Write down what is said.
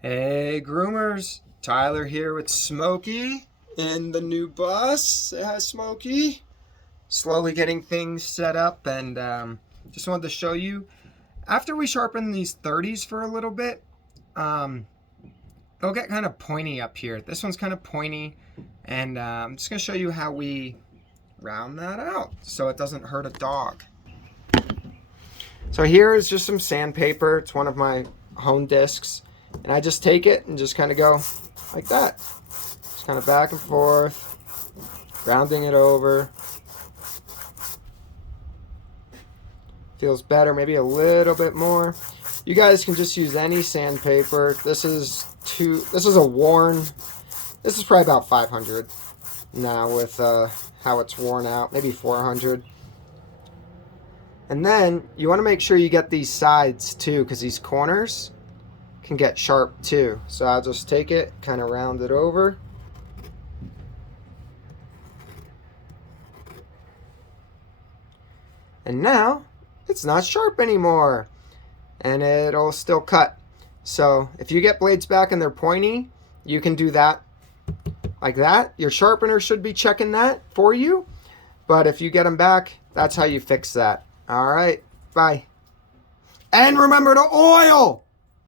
Hey groomers, Tyler here with Smokey in the new bus. Say hi, Smokey. Slowly getting things set up, and just wanted to show you. After we sharpen these 30s for a little bit, they'll get kind of pointy up here. This one's kind of pointy, and I'm just going to show you how we round that out so it doesn't hurt a dog. So here is just some sandpaper. It's one of my hone discs. And I just take it and just kind of go like that. Just kind of back and forth, rounding it over. Feels better, maybe a little bit more. You guys can just use any sandpaper. This is a worn, this is probably about 500 now with how it's worn out, maybe 400. And then you want to make sure you get these sides too, because these corners can get sharp too. So I'll just take it, kind of round it over. And now it's not sharp anymore. And it'll still cut. So if you get blades back and they're pointy, you can do that like that. Your sharpener should be checking that for you. But if you get them back, that's how you fix that. All right, bye. And remember to oil!